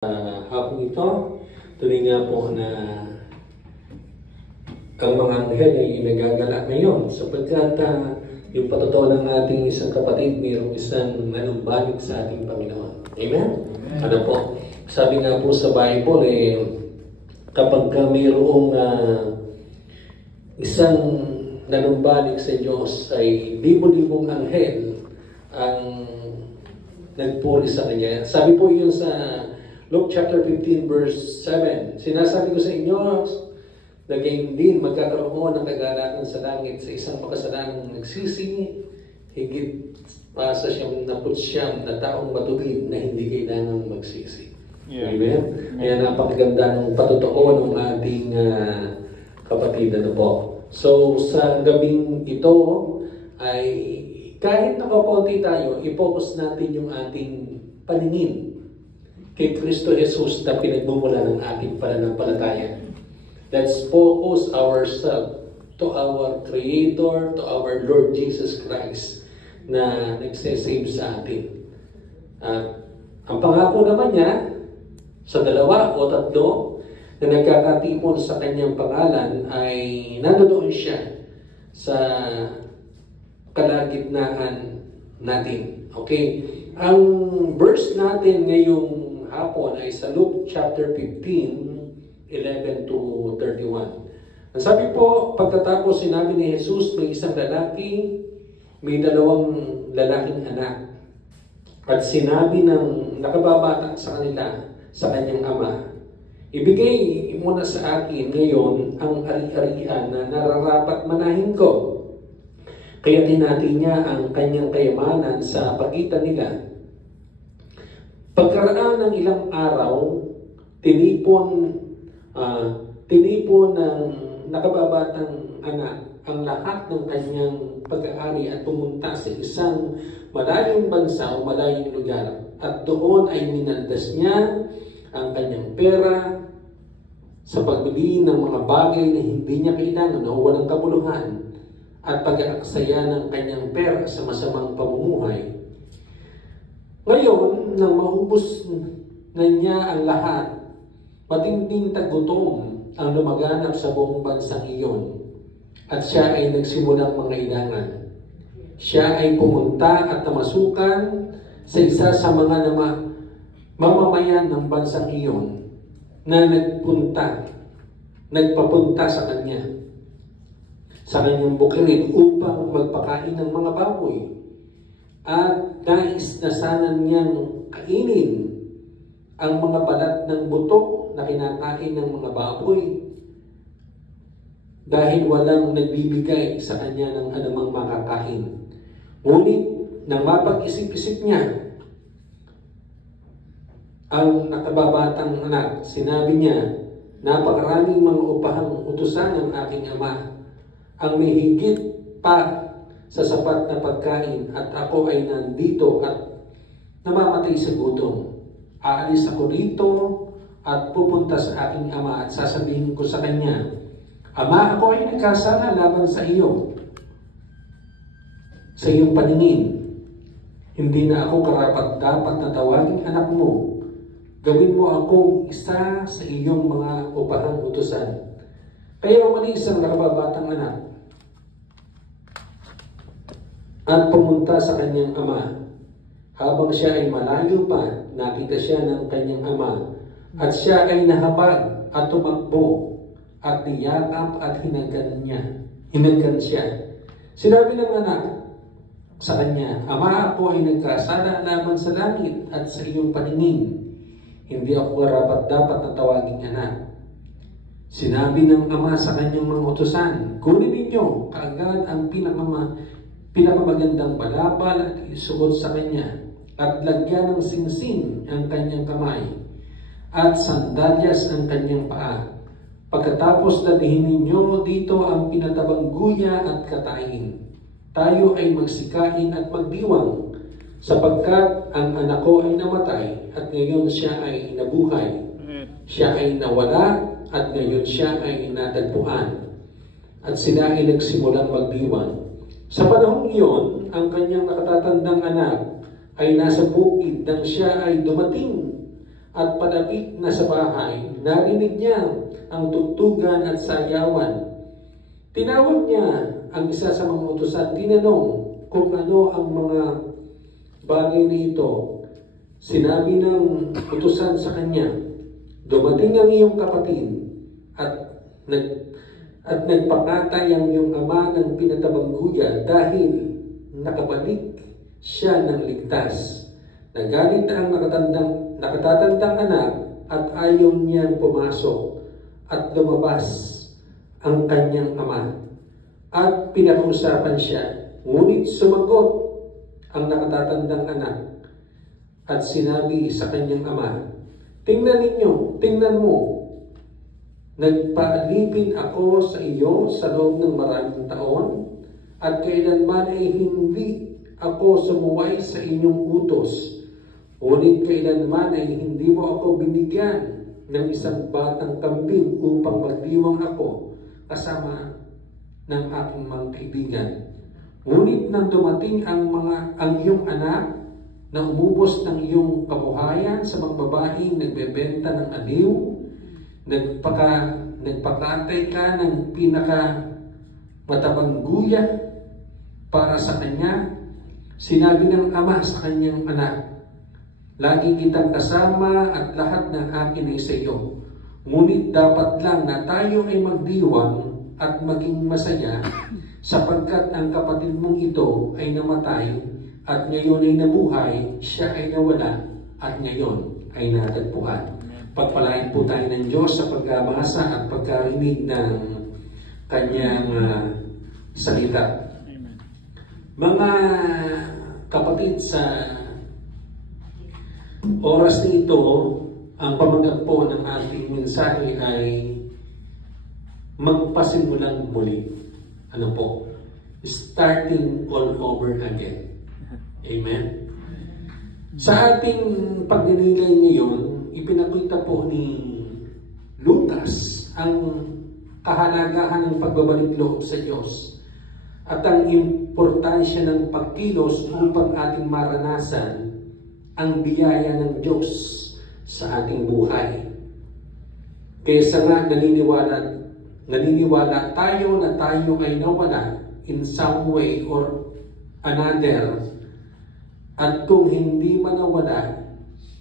Hapon ito, tuloy nga po na ang mga anghel ay nagagala ngayon sapagkat yung patotoo ng ating isang kapatid, mayroong isang nanumbalik sa ating Panginoon. Amen? Amen. Ano po? Sabi nga po sa Bible, kapag mayroong isang nanumbalik sa Diyos, ay libo-libong anghel ang nagpuri sa Kanya. Sabi po yun sa Luke chapter 15 verse 7. Sinasabi ko sa inyo na gayon din magkakaroon ng kagalakan sa langit sa isang makasalanang nagsisi, higit pa sa siyam na taong matuwid na hindi kailangang magsisi. Yeah. Amen? Kaya napakaganda ng patotoo ng ating kapatid na po. So sa gabing ito ay kahit nakapunti tayo, i-focus natin yung ating paningin kay Kristo Jesus na pinagmumula ng ating pananampalataya. Let's focus ourselves to our Creator, to our Lord Jesus Christ na nagsasave sa atin. Ang pangako naman niya sa 2 o 3 na nagkakatipon sa kanyang pangalan ay nandoon siya sa kalagitnaan natin. Okay? Ang verse natin ngayong hapon ay sa Luke chapter 15, 11 to 31. Ang sabi po, pagkatapos sinabi ni Jesus, may isang lalaki, may 2 lalaking anak. At sinabi ng nakababata sa kanila, sa kanyang ama, ibigay mo na sa akin ngayon ang ari-arian na nararapat manahin ko. Kaya tinati niya ang kanyang kayamanan sa pagitan nila. Pagkaraan ng ilang araw, tinipon ng nakababatang anak ang lahat ng kanyang pag-aari at pumunta sa isang malayong bansa o malayong lugar. At doon ay minaldas niya ang kanyang pera sa pagbili ng mga bagay na hindi niya kailangan o walang kabuluhan at pag-aaksaya ng kanyang pera sa masamang pamumuhay. Ngayon, nang maubos na niya ang lahat, matinding tagutom ang lumaganap sa buong bansang iyon, at siya ay nagsimulang mangailangan. Siya ay pumunta at namasukan sa isa sa mga mamamayan ng bansang iyon na nagpapunta sa kanyang bukirin upang magpakain ng mga baboy. At nais na sana niyang kainin ang mga balat ng buto na kinakain ng mga baboy dahil walang nagbibigay sa kanya ng anumang makakain. Ngunit nang mapag-isip-isip niya ang nakababatang anak, sinabi niya, napakaraming mga upahang utusan ng aking ama ang may higit pa sa sapat na pagkain at ako ay nandito at namamatay sa gutom. Aalis ako dito at pupunta sa aking ama at sasabihin ko sa kanya, Ama, ako ay nagkasala laban sa iyo. Sa iyong paningin, hindi na ako karapat-dapat na tawaging anak mo. Gawin mo akong isa sa iyong mga upahang utusan. Kaya umalis ang nakababatang anak at pumunta sa kanyang ama. Habang siya ay malayo pa, nakita siya ng kanyang ama at siya ay nahabag at tumakbo at niyakap at hinagkan siya. Sinabi ng anak sa kanya, Ama, ako ay nagkasala laban sa langit at sa iyong paningin. Hindi ako karapat-dapat na tawaging anak. Sinabi ng ama sa kanyang mga utusan, kunin ninyo kaagad ang pinakamagandang balabal at isuot sa kanya at lagyan ng singsing ang kanyang kamay at sandalyas ang kanyang paa. Pagkatapos dalhin ninyo dito ang pinatabang guya at katain. Tayo ay magsikain at magdiwang sapagkat ang anak ko ay namatay at ngayon siya ay nabuhay. Siya ay nawala at ngayon siya ay natagpuan. At sila ay nagsimulang magdiwang. Sa panahong iyon, ang kanyang nakatatandang anak ay nasa bukid nang siya ay dumating at palapit na sa bahay, narinig niya ang tugtugan at sayawan. Tinawag niya ang isa sa mga utusan, tinanong kung ano ang mga bagay nito. Sinabi ng utusan sa kanya, dumating ang iyong kapatid at nagpakatay ang iyong ama ng pinatabangguya dahil nakabalik siya ng ligtas. Nagalit ang nakatatandang anak at ayaw niyang pumasok at lumabas ang kanyang ama. At pinakiusapan siya, ngunit sumagot ang nakatatandang anak at sinabi sa kanyang ama, tingnan mo, nagpaalipin ako sa iyo sa loob ng maraming taon at kailanman ay hindi ako sumuway sa inyong utos. Ngunit kailanman ay hindi mo ako binigyan ng isang batang kambing upang magdiwang ako kasama ng aking mga kaibigan. Ngunit nang dumating ang iyong anak na umubos ng iyong kabuhayan sa mga babaeng nagbebenta ng aliw, nagpakatay ka ng pinakamatabangguya para sa kanya, sinabi ng ama sa kanyang anak, lagi kitang kasama at lahat ng akin ay sa iyo. Ngunit dapat lang na tayo ay magdiwang at maging masaya sapagkat ang kapatid mong ito ay namatay at ngayon ay nabuhay, siya ay nawala at ngayon ay natagpuan. Pagpalain po tayo ng Diyos sa pagbasa at pagkarinig ng kanyang salita. Amen. Mga kapatid, sa oras na ito, ang pamagat po ng ating mensahe ay magpasimulang muli. Ano po? Starting all over again. Amen? Sa ating pagninilay ngayon, ipinakita po ni Lucas ang kahalagahan ng pagbabalik loob sa Diyos at ang importansya ng pagkilos upang ating maranasan ang biyaya ng Diyos sa ating buhay. Kaysa nga naniniwala tayo na tayo ay nawala in some way or another, at kung hindi man nawala,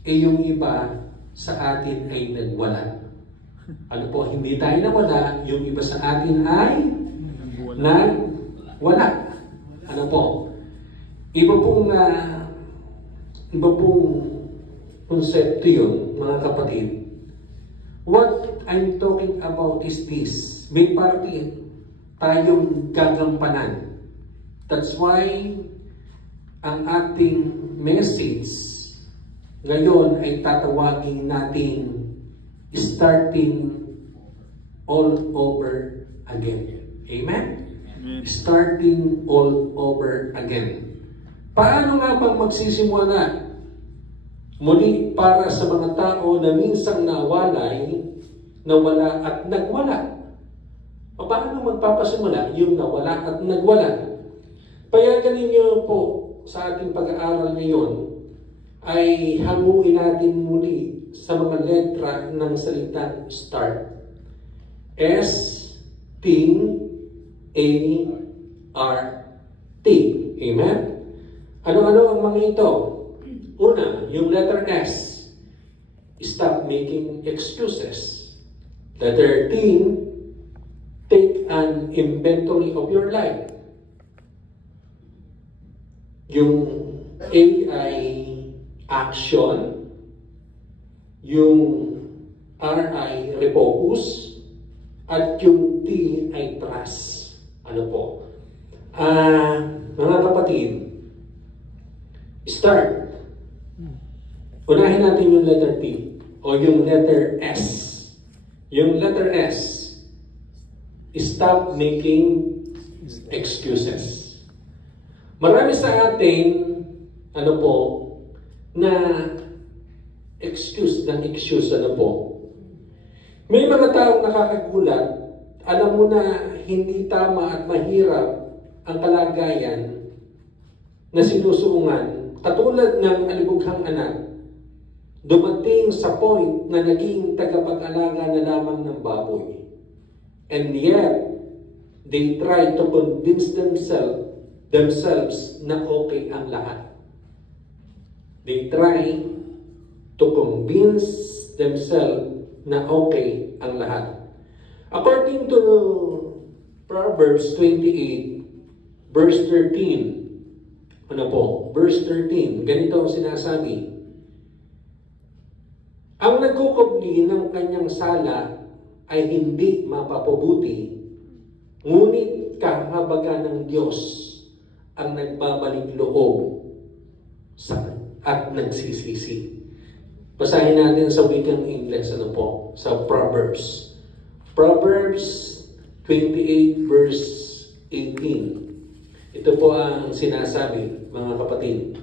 yung iba sa atin ay nagwala. Ano po, hindi tayo nawala, yung iba sa atin ay nagwala. Ano po? Iba pong konsepto yun, mga kapatid. What I'm talking about is this. May parte tayong gagampanan. That's why ang ating message ngayon ay tatawagin natin starting all over again. Amen? Amen. Starting all over again. Paano nga bang magsisimula muli para sa mga tao na minsang nawala at nagwala? Paano magpapasimula yung nawala at nagwala? Payagan ninyo po sa ating pag-aaral ngayon ay hanguin natin muli sa mga letra ng salitang start. S, T, A, R, T. Amen? Ano-ano ang mga ito? Una, yung letter S. Stop making excuses. Letter T, take an inventory of your life. Yung A ay action. Yung R ay refocus. At yung T ay trust. Ano po? Mga kapatid, start. Unahin natin yung letter T o yung letter S. Yung letter S, stop making excuses. Marami sa atin, ano po, na excuse, ano po. May mga taong nakakagulat, alam mo na hindi tama at mahirap ang kalagayan na sinusuungan, katulad ng alibughang anak dumating sa point na naging tagapag-alaga na lamang ng baboy. And yet, they try to convince themselves na okay ang lahat. They try to convince themselves na okay ang lahat. According to Proverbs 28, verse 13, ano po? Verse 13, ganito ang sinasabi. Ang nagkukubli ng kanyang sala ay hindi mapapabuti, ngunit kahabagan ng Diyos ang nagbabalik loob at nagsisisi. Basahin natin sa wikang Ingles, ano po? Sa Proverbs. Proverbs 28 verse 18. Ito po ang sinasabi, mga kapatid.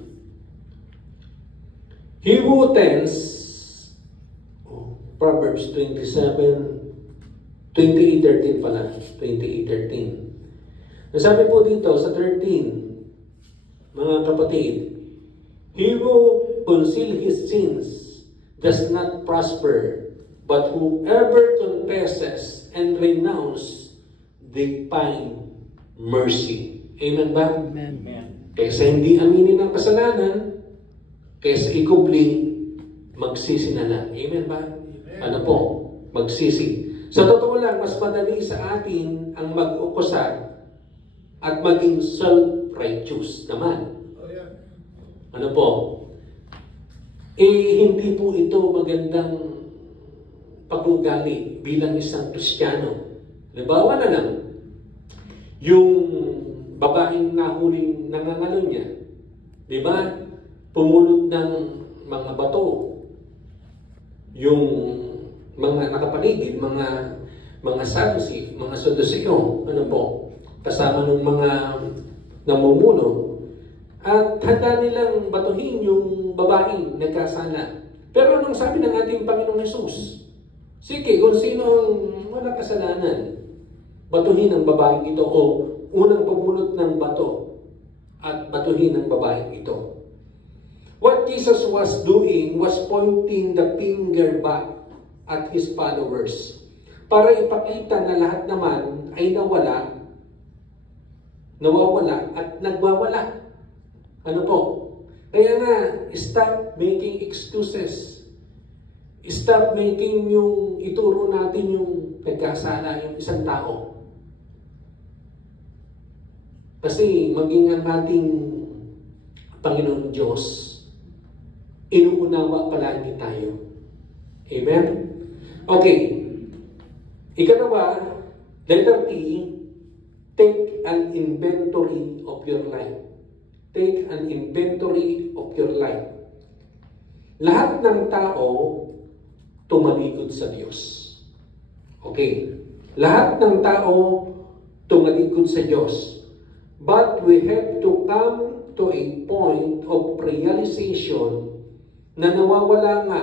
He who tends, Proverbs 28:13 pala, 28:13. Nasabi po dito sa 13, mga kapatid, he who conceal his sins does not prosper, but whoever confesses and renounce, they find mercy. Amen ba? Amen. Kaysa hindi aminin ang kasalanan, kaysa ikubli, magsisi na lang. Amen ba? Amen. Ano po? Magsisi. Sa totoo lang, mas madali sa atin ang mag-ukusad at maging self-righteous naman. Oh, yeah. Ano po? Hindi po ito magandang pag-ugali bilang isang Kristiyano. Halimbawa na lang, yung babaeng nahuling nangangalo niya, di ba? Pumulot ng mga bato. Yung mga nakapaligid, mga Sadducee, mga Sadduceo, ano po, kasama ng mga namumuno, at handa nilang batuhin yung babaeng nagkasala. Pero anong sabi ng ating Panginoong Hesus? Sige, kung sino ang walang kasalanan, batuhin ang babaeng ito o unang pumulot ng bato at batuhin ang babaeng ito. What Jesus was doing was pointing the finger back at His followers para ipakita na lahat naman ay nawawala at nagwawala. Ano po? Kaya nga, stop making excuses. Stop making yung ituro natin yung nagkasala yung isang tao. Kasi maging ang ating Panginoon Diyos, inuunawa palagi tayo. Amen? Okay. Ikalawa, letter T, take an inventory of your life. Take an inventory of your life. Lahat ng tao tumalikod sa Diyos. Okay. Lahat ng tao tumalikod sa Diyos. But we have to come to a point of realization na nawawala nga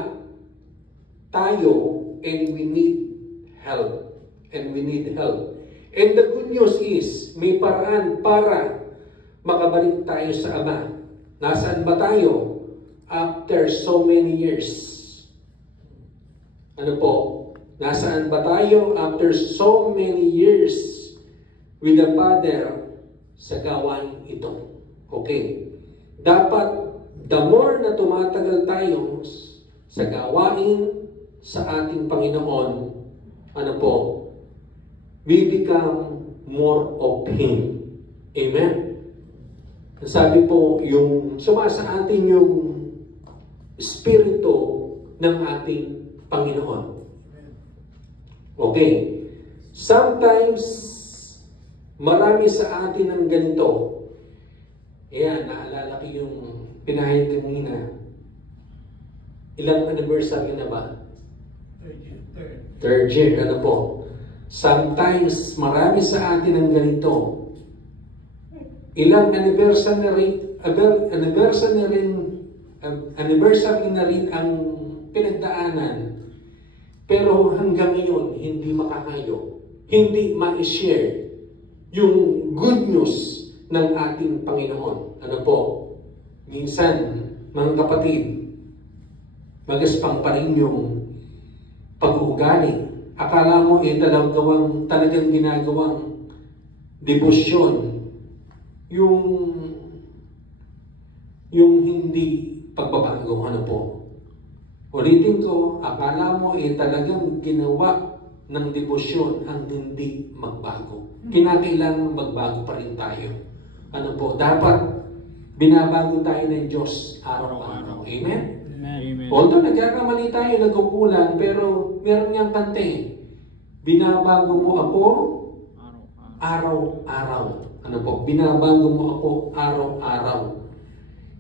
tayo and we need help. And we need help. And the good news is, may paraan para makabalik tayo sa Ama. Nasaan ba tayo? After so many years. Ano po? Nasaan ba tayo after so many years with the Father sa gawain ito? Okay. Dapat, the more na tumatagal tayo sa gawain sa ating Panginoon, ano po? We become more of Him. Amen? Sabi po, yung sumasa atin yung Espiritu ng ating Panginoon. Okay. Sometimes, marami sa atin ang ganito. Ayan, naalala ko yung pinahayag kanina. Ilang anniversary na ba? Third year. Ano po? Sometimes, marami sa atin ang ganito. Ilang anniversary na rin ang pinagdaanan. Pero hanggang ngayon, hindi makakayo. Hindi ma-share yung good news ng ating Panginoon. Ano po? Minsan, mga kapatid, magaspang pa rin yung pag-uugali. Akala mo talagang ginagawang debosyon yung hindi pagbabago. Ano po? Ulitin ko, akala mo talagang ginawa ng debosyon ang hindi magbago. Kinakailangan magbago pa rin tayo. Ano po? Dapat binabago tayo ng Diyos araw-araw. Amen? Amen. Although nagkakamali tayo, nagkukulang, pero meron niyang kante. Binabago mo ako araw-araw. Ano po? Binabago mo ako araw-araw.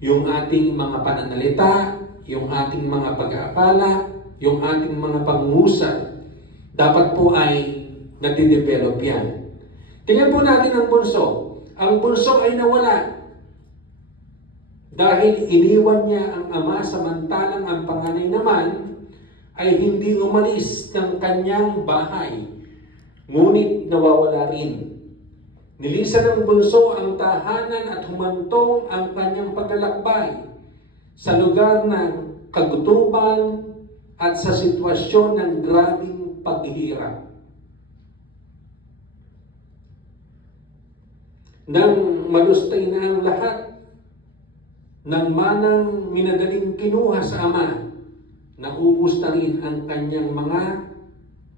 Yung ating mga pananalita, yung ating mga pag-aakala, yung ating mga pangungusap, dapat po ay natidevelop yan. Tingnan po natin ang bunso. Ang bunso ay nawala dahil iniwan niya ang ama, samantalang ang panganay naman ay hindi umalis ng kanyang bahay, ngunit nawawala rin. Nilisan ng bunso ang tahanan at humantong ang kanyang paglalakbay sa lugar ng kagutuban at sa sitwasyon ng grabing paghihirap. Nang malustay na ang lahat ng manang minadaling kinuha sa ama, naubos na rin ang kanyang mga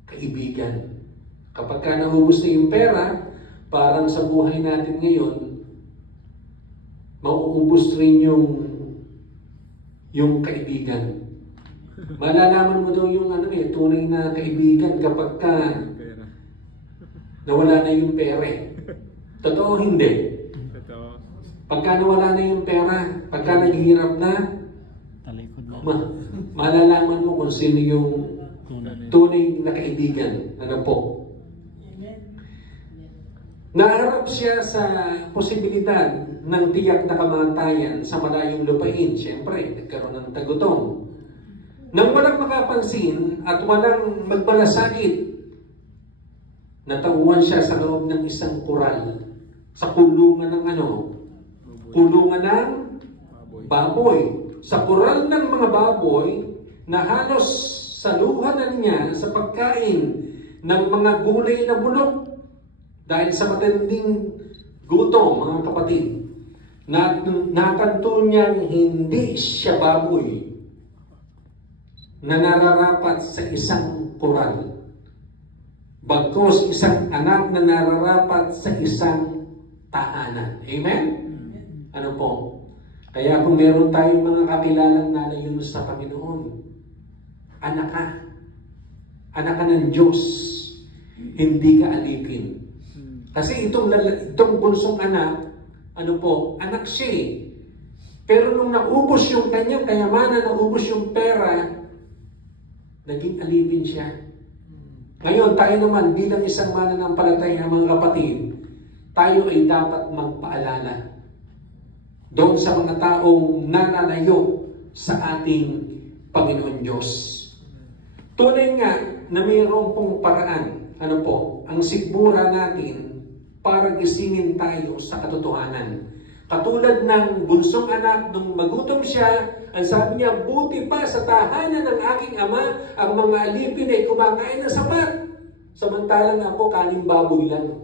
kaibigan. Kapag ka naubos na yung pera, parang sa buhay natin ngayon, mauubos rin yung kaibigan. Malalaman mo daw yung tunay na kaibigan kapag ka nawala na yung pera. Totoo hindi? Pagka nawala na yung pera, pagka naghihirap na, malalaman mo kung sino yung tunay na kaibigan. Ano po? Naharap siya sa posibilidad ng tiyak na kamatayan sa malayong lupain. Siyempre, nagkaroon ng tagutom. Nang walang makapansin at walang magmalasakit, natauhan siya sa loob ng isang kural. Sa kulungan ng kulungan ng baboy. Sa kural ng mga baboy na halos saluhan na niya sa pagkain ng mga gulay na bulok dahil sa matinding gutom, mga kapatid. Nakanto niyang hindi siya baboy na nararapat sa isang kural. Bagkus isang anak na nararapat sa isang tahanan. Amen? Ano po? Kaya kung meron tayong mga kakilalang nalayon sa Panginoon, anak ka. Anak ka ng Diyos. Hindi ka alipin. Kasi itong bunsong anak, ano po, anak siya eh. Pero nung naubos yung kanyang kayamanan, naubos yung pera, naging alipin siya. Ngayon, tayo naman bilang isang mananampalataya, mga kapatid, tayo ay dapat magpaalala doon sa mga taong nananayo sa ating Panginoon Diyos. Tunay nga na mayroon pong paraan, ano po, ang sigmura natin para gisingin tayo sa katotohanan. Katulad ng bunsong anak, nung magutom siya, ang sabi niya, buti pa sa tahanan ng aking ama, ang mga alipin ay kumakain ng sapat. Samantalang ako, kaning baboy lang.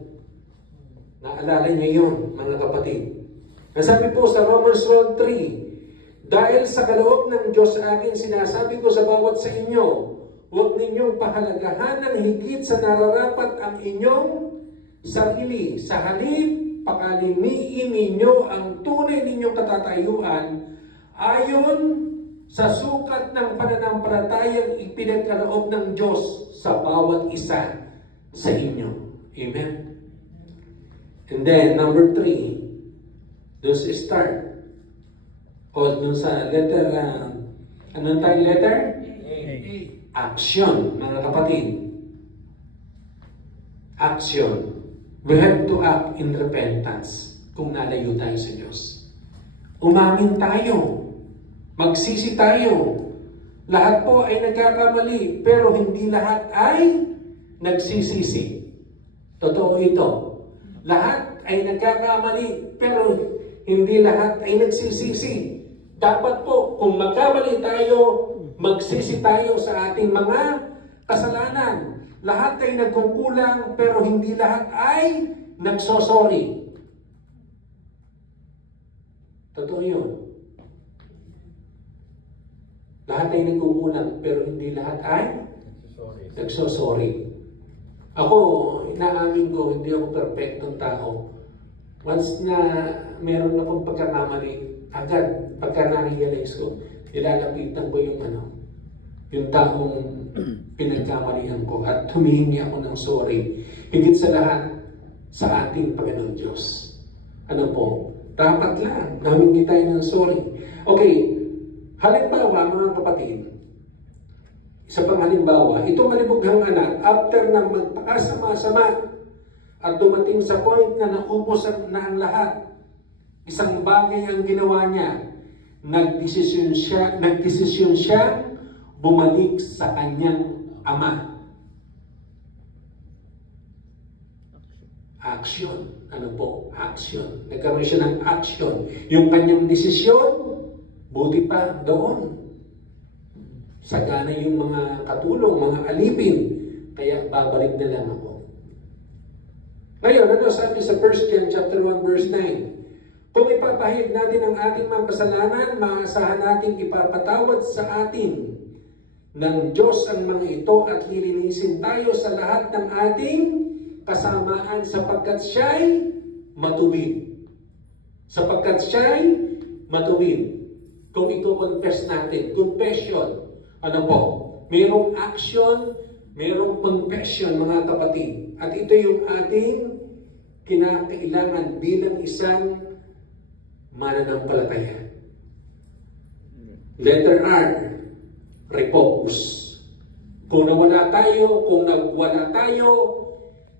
Naalala niyo yun, mga kapatid. Ang sabi po sa Romans 12:3, dahil sa kaloob ng Diyos sa akin, sinasabi ko sa bawat sa inyo, huwag ninyong pahalagahan ng higit sa nararapat ang inyong sarili. Sa halip, pakalimiin ninyo ang tunay ninyong katatayuan ayon sa sukat ng pananampalatayang ipinagkaloob ng Diyos sa bawat isa sa inyo. Amen? And then, number 3, doon sa start, o doon sa letter, anong tayong letter? Action, mga kapatid. Action. We have to act in repentance kung nalayo tayo sa Diyos. Umamin tayo. Magsisi tayo. Lahat po ay nagkakamali, pero hindi lahat ay nagsisisi. Totoo ito. Lahat ay nagkakamali, pero hindi lahat ay nagsisisi. Dapat po, kung magkamali tayo, Magsisi tayo sa ating mga kasalanan. Lahat ay nagkukulang, pero hindi lahat ay nagsosorry. Totoo yun. Lahat ay nagkukulang, pero hindi lahat ay nagsosorry. Ako, inaamin ko, hindi ako perfectong tao. Once na meron akong pagkakamali, agad, pagka na-realize ko, nilalapitan ko yung taong pinagkamalihan ko at humihingi ako ng sorry. Higit sa lahat, sa ating Panginoon Diyos. Ano po? Dapat lang, humingi tayo ng sorry. Okay, halimbawa mga kapatid, isa pang halimbawa, itong malibughang anak, after na magpakasama-sama at dumating sa point na naubos na ang lahat, isang bagay ang ginawa niya, nagdesisyon siya bumalik sa kanyang ama. Action. Ano po? Action. Nagkaroon siya ng action. Yung kanyang desisyon, buti pa doon. Sagana yung mga katulong, mga alipin. Kaya babalik na lang ako. Ngayon, ano sabi sa 1 John chapter 1 verse 9? Kung ipapahayag natin ang ating mga kasalanan, maasahan natin ipapatawad sa atin ng Diyos ang mga ito at lilinisin tayo sa lahat ng ating kasamaan sapagkat siya'y matuwid. Sapagkat siya'y matuwid. Kung ito-confess natin, confession, ano po? Mayroong action, mayroong confession mga kapatid. At ito yung ating kinakailangan bilang isang mananampalataya. Letter R, refocus. Kung nawala tayo,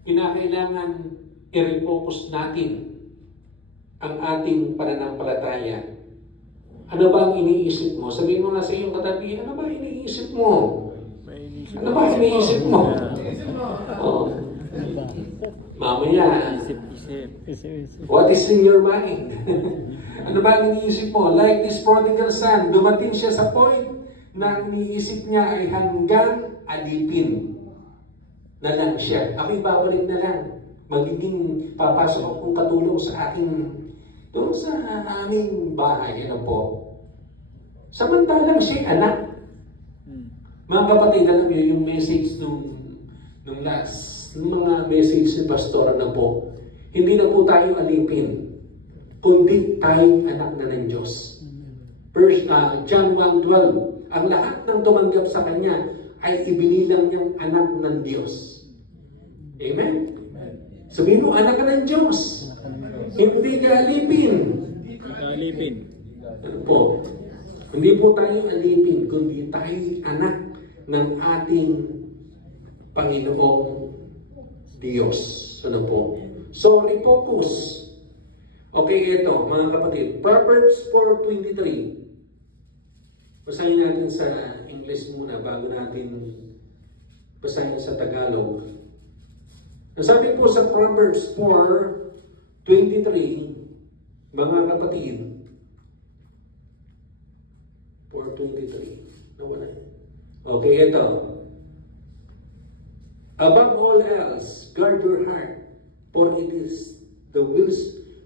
kinakailangan i-refocus natin ang ating pananampalataya. Ano ba ang iniisip mo? Sabihin mo nga sa iyong katabi, ano ba iniisip mo? Ano ba iniisip mo? Oh. Mamaya, what is in your mind? Ano ba ang iniisip mo? Like this prodigal son, dumating siya sa point na ang iniisip niya ay hanggang alipin na lang siya. Ako'y babalik na lang. Magiging papasok akong katulong sa aking doon sa aming bahay. Ano po? Samantalang siya anak. Mga kapatid, alam niyo yung message nung last, nung mga message ni Pastor na po, hindi na po tayo alipin, kundi tayo anak na ng Diyos. John 1:12, ang lahat ng tumanggap sa Kanya ay ibinilang niyang anak ng Diyos. Amen? Sabihin mo, anak ka ng Diyos. Hindi ka alipin. Ano po? Hindi po tayo alipin, kundi tayo anak ng ating Panginoong Diyos. Ano po? So, refocus. Okay, ito, mga kapatid. Proverbs 4:23. Basahin natin sa English muna bago natin basahin sa Tagalog. Sabi po sa Proverbs 4:23, mga kapatid, 4:23. Nawala yun. Okay, ito. Above all else, guard your heart, for it is the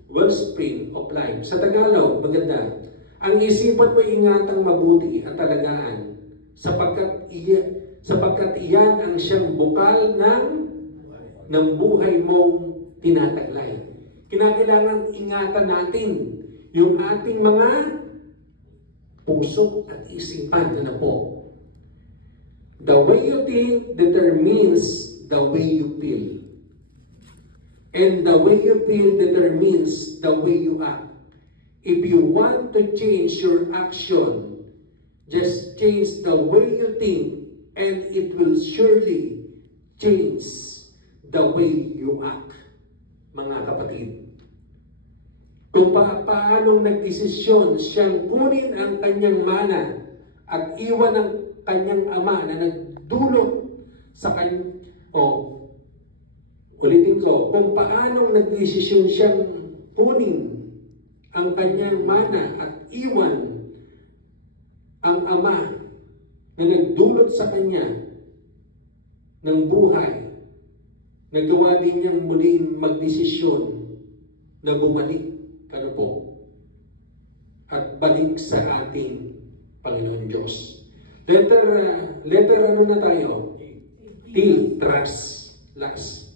wellspring of life. Sa Tagalog, maganda. Ang isipan mo ingatang mabuti at talagaan, sapagkat iyan ang siyang bukal ng buhay mong tinataglay. Kinakailangan ingatan natin yung ating mga puso at isipan. Ano po? The way you think determines the way you feel. And the way you feel determines the way you act. If you want to change your action, just change the way you think, and it will surely change the way you act. Mga kapatid, kung paanong nagdesisyon siyang kunin ang kanyang mana at iwan ang kanyang ama na nagdulot sa kanya, ulitin ko, kung paanong nagdesisyon siyang kunin ang kanyang mana at iwan ang ama na nagdulot sa kanya ng buhay, nagawa din niyang muling magdesisyon na bumalik, ano po, at balik sa ating Panginoon Diyos. Letter ano na tayo? T, trust, last.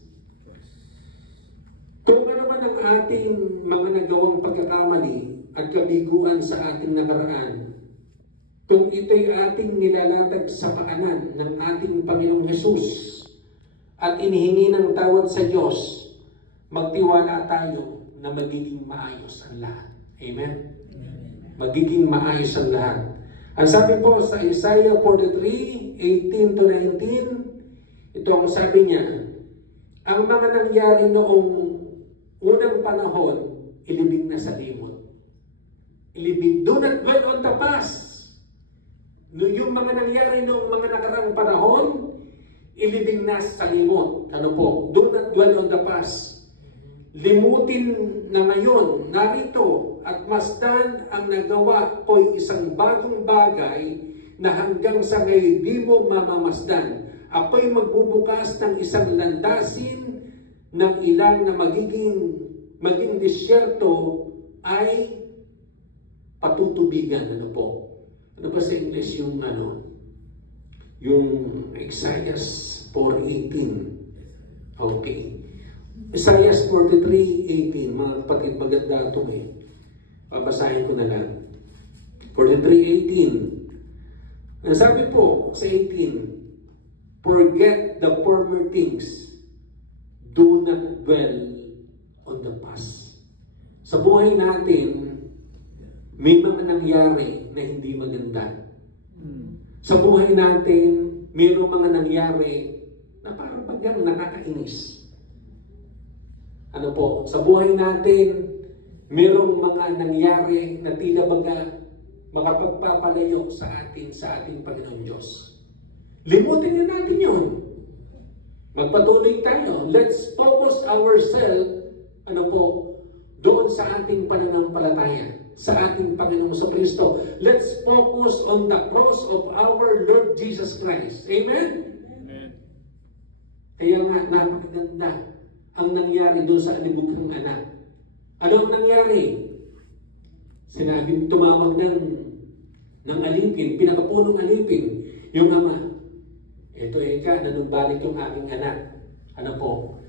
Kung ano man ang ating mga nagawang pagkakamali at kabiguan sa ating nakaraan, kung ito'y ating nilalatag sa paanan ng ating Panginoong Hesus at inihingi ng tawad sa Diyos, magtiwala tayo na magiging maayos ang lahat. Amen? Magiging maayos ang lahat. Ang sabi po sa Isaiah 43:18-19, ito ang sabi niya, ang mga nangyari noong unang panahon, ilibing na sa limot. Ilibing, do not dwell on the past. Yung mga nangyari noong mga nakarang panahon, ilibing na sa limot. Ano po? Do not dwell on the past. Limutin na ngayon, narito, at masdan ang nagawa ko'y isang bagong bagay na hanggang sa ngayon di mo mamamasdan. Ako'y magbubukas ng isang landasin ng ilang na maging disyerto ay patutubigan. Ano po? Ano ba sa English yung yung Isaiah 4:18? Okay. Isaiah 43:18, mga kapatid, maganda ito eh. Babasahin ko na lang. 43:18. Ang sabi po sa 18, forget the former things. Do not dwell on the past. Sa buhay natin, may mga nangyari na hindi maganda. Sa buhay natin, mayroong mga nangyari na parang bagang nakakainis. Ano po, sa buhay natin, mayroong mga nangyari na tila baga makapagpapalayo sa ating Panginoon Diyos. Limutin na natin yun. Magpatuloy tayo. Let's focus ourselves, ano po, doon sa ating pananampalataya, sa ating Panginoon sa Kristo. Let's focus on the cross of our Lord Jesus Christ. Amen? Amen. Kaya nga, napakaganda ang nangyari doon sa alibughang anak. Ano ang nangyari? Sinabing tumawag ng alipin, pinakapunong alipin, yung ama. Ito ika, nanumbalik yung aking anak. Ano po?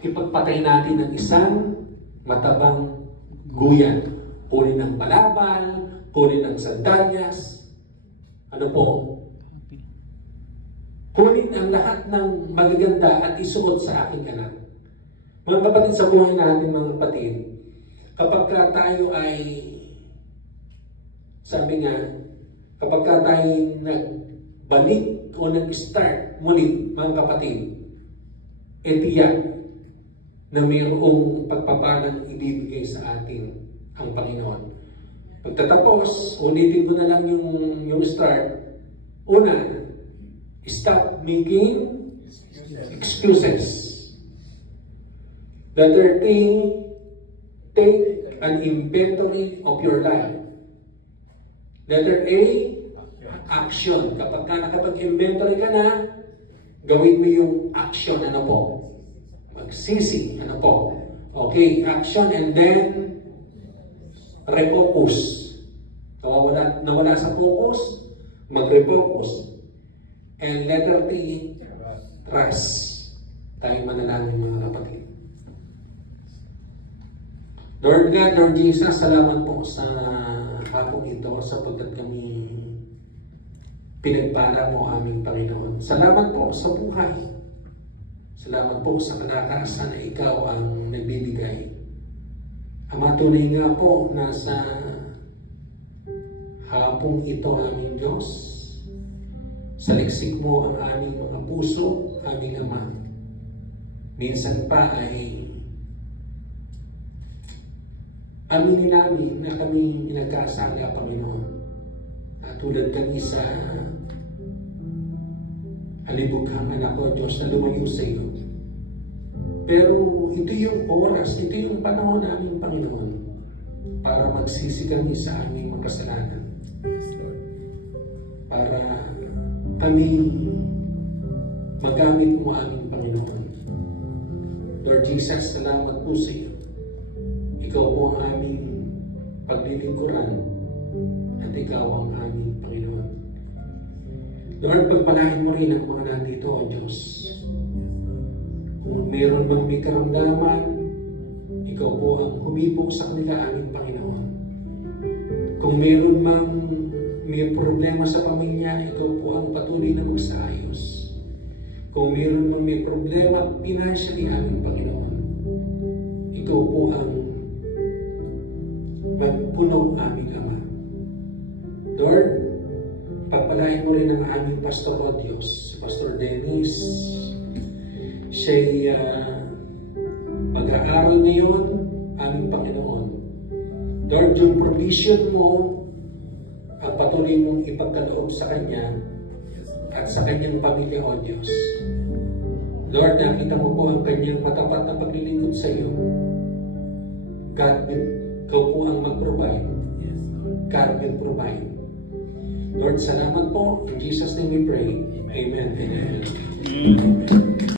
Ipagpatay natin ng isang matabang guyan. Kunin ng balabal, kunin ng sandalyas. Ano po? Kunin ang lahat ng magaganda at isuot sa aking anak. Mga kapatid, sa buhay natin, mga kapatid, kapag tayo ay, sabi nga, kapag tayo nagbalik o nag-start muli, mga kapatid, tiyak na mayroong pagpapalang ibibigay sa atin ang Panginoon. Pagtatapos, ulitin ko na lang yung start. Una, stop making excuses. The third thing, take an inventory of your life. Letter A, action. Kapag nakapag-inventory ka na, gawin mo yung action. Ano po? Magsisi. Ano po? Okay, action, and then refocus. Nawala sa focus, mag-refocus. And letter T, trust. Tayo manalangin, mga kapatid. Lord God, Lord Jesus, salamat po sa hapong ito sapagkat kami pinagpala mo aming Panginoon. Salamat po sa buhay. Salamat po sa kalakasan na ikaw ang nagbibigay. Ama, tunay nga po na sa hapong ito aming Diyos, saliksik mo ang aming mga puso, aming Ama. Minsan pa ay aminin namin na kami nagkasala, Panginoon. At tulad kami sa halibughang anak ko, Diyos, na lumayo sa iyo. Pero ito yung oras, ito yung panahon namin, Panginoon, para magsisi kami sa aming mga kasalanan. Para kami magamit mo aming Panginoon. Lord Jesus, salamat po sa iyo. Ikaw po ang aming paglilingkuran at ikaw ang aming Panginoon. Lord, pagpalain mo rin ang mga nandito, O Diyos. Kung mayroon mang may karamdaman, ikaw po ang humipok sa kanila, aming Panginoon. Kung mayroon mang may problema sa pamilya, ikaw po ang patuloy na magsaayos. Kung mayroon mang may problema, financially, aming Panginoon, ikaw po ang magpuno, aming Ama. Lord, pagpalain mo rin ang aming pastor, O Diyos, Pastor Dennis. Siya'y mag-aaral ngayon, aming Panginoon. Lord, yung provision mo ang patuloy mong ipagkaloob sa Kanya at sa Kanyang pamilya, O Diyos. Lord, nakita mo po ang Kanyang matapat na paglilingkod sa iyo. God, ikaw po ang mag-provide. God will provide. Lord, salamat po. In Jesus' name we pray. Amen and amen.